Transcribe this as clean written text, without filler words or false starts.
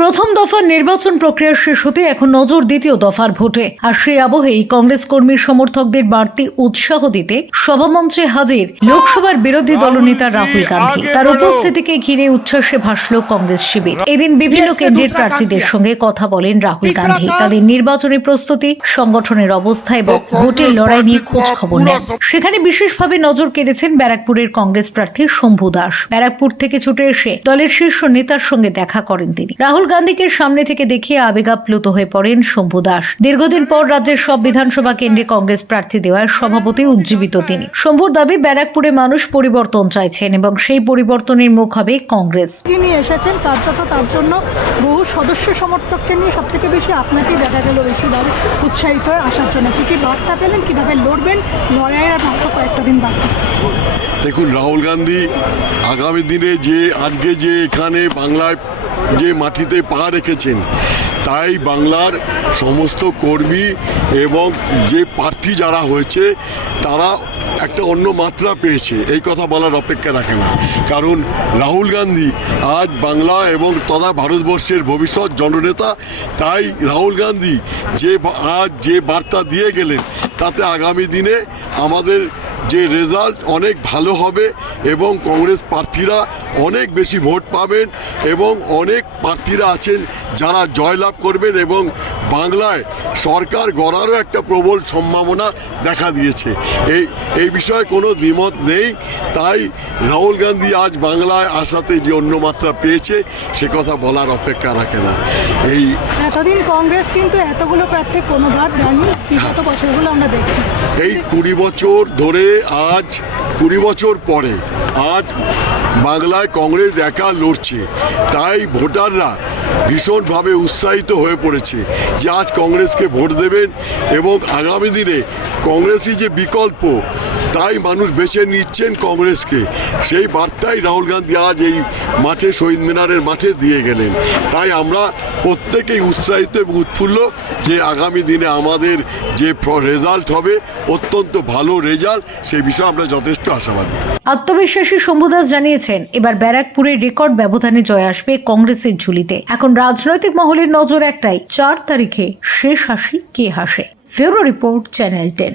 প্রথম দফার নির্বাচন প্রক্রিয়া শেষ হতে এখন নজর দ্বিতীয় দফার ভোটে। আর সেই আবহেই কংগ্রেস কর্মী সমর্থকদের বাড়তি উৎসাহ দিতে সভামঞ্চে হাজির লোকসভার বিরোধী দলনেতা রাহুল গান্ধী। তার উপস্থিতিকে ঘিরে উচ্ছ্বাসে ভাসল কংগ্রেস শিবির। এদিন বিভিন্ন কেন্দ্রের প্রার্থীদের সঙ্গে কথা বলেন রাহুল গান্ধী। তাদের নির্বাচনী প্রস্তুতি, সংগঠনের অবস্থা এবং ভোটের লড়াই নিয়ে খোঁজ খবর নেন। সেখানে বিশেষভাবে নজর কেড়েছেন ব্যারাকপুরের কংগ্রেস প্রার্থী শম্ভু দাস। ব্যারাকপুর থেকে ছুটে এসে দলের শীর্ষ নেতার সঙ্গে দেখা করেন তিনি। রাহুল গান্ধীকে সামনে থেকে দেখে আবেগাপ্লুত হয়ে পড়েন শম্ভু দাস। দীর্ঘদিন পর রাজ্যের সব বিধানসভা কেন্দ্রে কংগ্রেস প্রার্থী দেওয়ার সভাপতি উজ্জীবিত তিনি। শম্ভুর দাবি, ব্যারাকপুরে মানুষ পরিবর্তন চাইছেন এবং সেই পরিবর্তনের মুখ হবে কংগ্রেস। তিনি এসেছেন কার্যত তার জন্য বহু সদস্য সমর্থককে নিয়ে সব থেকে বেশি আপনাকেই দেখা গেল বেশিভাবে উৎসাহিত হয়ে আসার জন্য। কি কি বার্তা পেলেন, কিভাবে লড়বেন, লড়াইয়ের মাত্র কয়েকটা দিন বাকি? দেখুন, রাহুল গান্ধী আগামী দিনে আজকে যে এখানে বাংলায় যে মাটিতে পা রেখেছেন, তাই বাংলার সমস্ত কর্মী এবং যে প্রার্থী যারা হয়েছে তারা একটা অন্য মাত্রা পেয়েছে, এই কথা বলার অপেক্ষা রাখে না। কারণ রাহুল গান্ধী আজ বাংলা এবং তথা ভারতবর্ষের ভবিষ্যৎ জননেতা। তাই রাহুল গান্ধী আজ যে বার্তা দিয়ে গেলেন, তাতে আগামী দিনে আমাদের যে রেজাল্ট অনেক ভালো হবে এবং কংগ্রেস প্রার্থীরা অনেক বেশি ভোট পাবেন এবং অনেক প্রার্থীরা আছেন যারা জয়লাভ করবেন এবং বাংলায় সরকার গড়ারও একটা প্রবল সম্ভাবনা দেখা দিয়েছে। এই বিষয়ে কোনো দ্বিমত নেই। তাই রাহুল গান্ধী আজ বাংলায় আসাতে যে অন্য মাত্রা পেয়েছে, সে কথা বলার অপেক্ষা রাখে না। এতদিন কংগ্রেস কিন্তু এতগুলো প্রার্থী কোনোবার দেয়নি, বিগত বছরগুলো আমরা দেখছি। এই 20 বছর ধরে, আজ 20 বছর পরে আজ বাংলায় কংগ্রেস একা লড়ছে। তাই ভোটাররা ভীষণভাবে উৎসাহিত হয়ে পড়েছে যে আজ কংগ্রেসকে ভোট দেবেন এবং আগামী দিনে কংগ্রেসই যে বিকল্প, তাই মানুষ বেছে নিচ্ছেন কংগ্রেসকে। সেই বার্তাই রাহুল গান্ধী আজ এই মাঠে, শহীদ মিনারের মাঠে দিয়ে গেলেন। তাই আমরা প্রত্যেকেই উৎসাহিত এবং উৎফুল্ল যে আগামী দিনে আমাদের যে রেজাল্ট হবে অত্যন্ত ভালো রেজাল্ট, সেই বিষয়ে আমরা যথেষ্ট আশাবাদী। আত্মবিশ্বাসী শম্ভু দাস জানিয়েছেন, এবার ব্যারাকপুরে রেকর্ড ব্যবধানে জয় আসবে কংগ্রেসের ঝুলিতে। এখন রাজনৈতিক মহলের নজর একটাই, 4 তারিখে শেষ হাসি কে হাসে। Bureau report, channel 10।